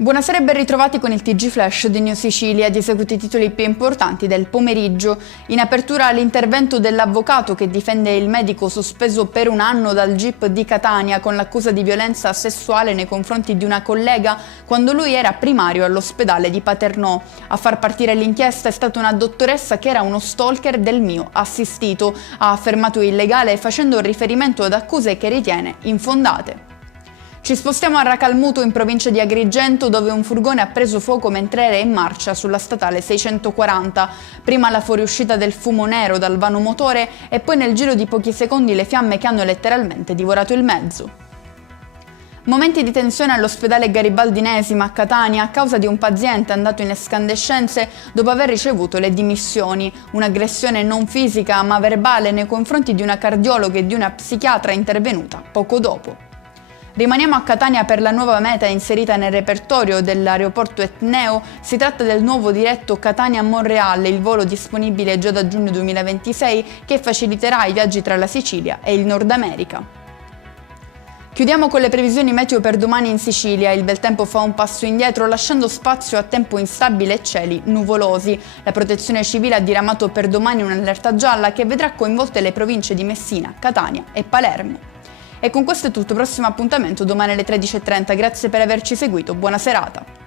Buonasera e ben ritrovati con il TG Flash di New Sicilia, di seguito i titoli più importanti del pomeriggio. In apertura l'intervento dell'avvocato che difende il medico sospeso per un anno dal GIP di Catania con l'accusa di violenza sessuale nei confronti di una collega quando lui era primario all'ospedale di Paternò. A far partire l'inchiesta è stata una dottoressa che era uno stalker del mio assistito, ha affermato il legale facendo riferimento ad accuse che ritiene infondate. Ci spostiamo a Racalmuto in provincia di Agrigento dove un furgone ha preso fuoco mentre era in marcia sulla statale 640. Prima la fuoriuscita del fumo nero dal vano motore e poi nel giro di pochi secondi le fiamme che hanno letteralmente divorato il mezzo. Momenti di tensione all'ospedale Garibaldi Inesima a Catania a causa di un paziente andato in escandescenze dopo aver ricevuto le dimissioni. Un'aggressione non fisica ma verbale nei confronti di una cardiologa e di una psichiatra intervenuta poco dopo. Rimaniamo a Catania per la nuova meta inserita nel repertorio dell'aeroporto Etneo. Si tratta del nuovo diretto Catania-Monreale, il volo disponibile già da giugno 2026 che faciliterà i viaggi tra la Sicilia e il Nord America. Chiudiamo con le previsioni meteo per domani in Sicilia. Il bel tempo fa un passo indietro lasciando spazio a tempo instabile e cieli nuvolosi. La protezione civile ha diramato per domani un'allerta gialla che vedrà coinvolte le province di Messina, Catania e Palermo. E con questo è tutto, prossimo appuntamento domani alle 13:30. Grazie per averci seguito, buona serata.